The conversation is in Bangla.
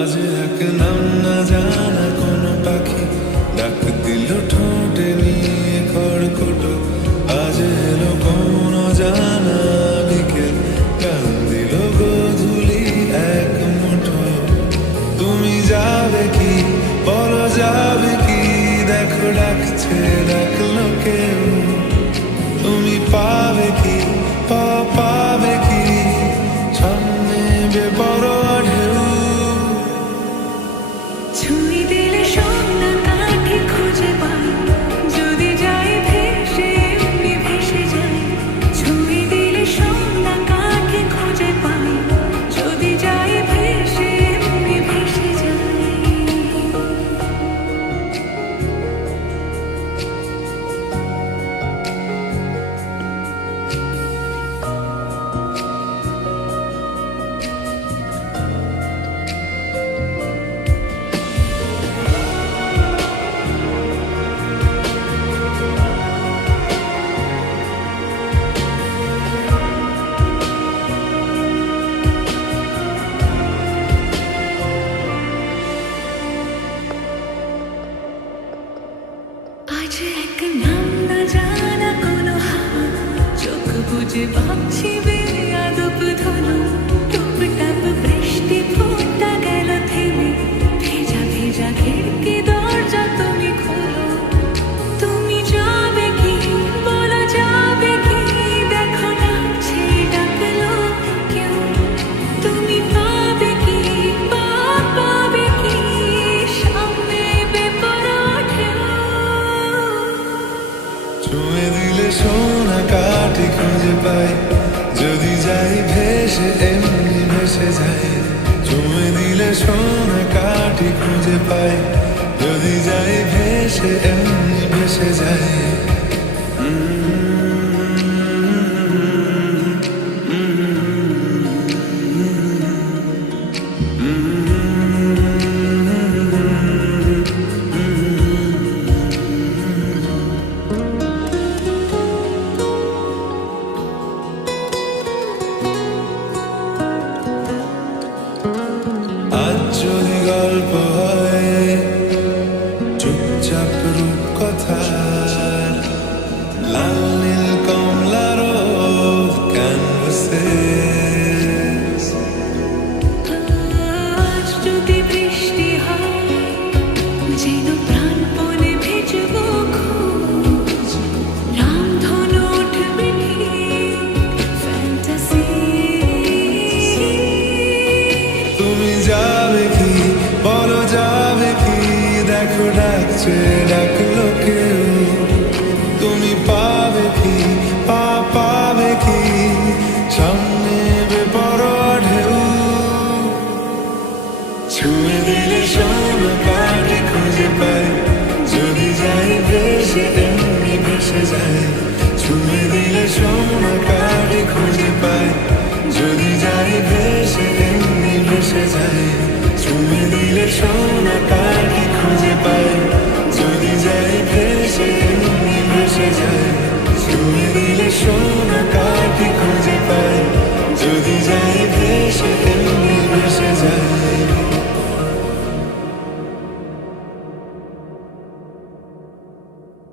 আজ এক নাম না জানা কোন পাখি ডাক দিল ঠোঁটে নিয়ে খড়কুট। আজ এলো কোন জানা বিকেল গান দিল গোধূলি এক মুঠো। তুমি যাবে কি বলো যাবে কি, দেখো ডাকছে ডাকলো কেউ। তুমি পাবে কি পাবে কি, সামনে বেপরোয়া ঢেউ। ছুঁয়ে দিলে সোনা কাঠি খুঁজে পাই, যদি যাই ভেসে এমনি ভেসে যাই। ছুঁয়ে দিলে সোনা কাঠি খুঁজে পাই, যদি যাই ভেসে এমনি ভেসে যাই। আজ এক নাম না জানা কোনো হাওয়া, চোখ বুজে ভাবছি বেয়াদব ধনু। টুপটাপ বৃষ্টি ফোঁটা গেল থেমে, ভেজা ভেজা খিড়কি দরজা তুমি খোলো। তুমি যাবে কি বলো যাবে কি, দেখো ডাকছে ডাকলো কেউ। তুমি পাবে কি পাবে কি, সামনে বেপরোয়া ঢেউ। ছুঁয়ে দিলে সোনা কাঠি খুঁজে পাই, যদি যাই ভেসে এমনি ভেসে যাই। ছুঁয়ে দিলে সোনা কাঠি খুঁজে পাই, যদি যাই ভেসে এমনি ভেসে যাই। আজ যদি গল্প হয় চুপচাপ রূপকথা, লাল নীল কমলা রোদ ক্যানভাসে। আজ যদি বৃষ্টি হয়, যেন প্রাণপণে ভেজবো খোঁজ। রামধনু উঠবে ঠিক ফ্যান্টাসি। তুমি যাবে কি বলো যাবে কি, দেখো ডাকছে ডাকলো কেউ। তুমি পাবে কি পাবে কি, সামনে বেপরোয়া ঢেউ। ছুঁয়ে দিলে সোনা কাঠি খুঁজে পাই, যদি যাই ভেসে এমনি ভেসে যাই। ছুঁয়ে দিলে সোনা কাঠি খুঁজে পাই, যদি যাই ভেসে এমনি ভেসে যাই। ছুঁয়ে দিলে সোনা কাঠি খুঁজে পাই, যদি যাই ভেসে এমনি ভেসে যাই। ছুঁয়ে দিলে সোনা কাঠি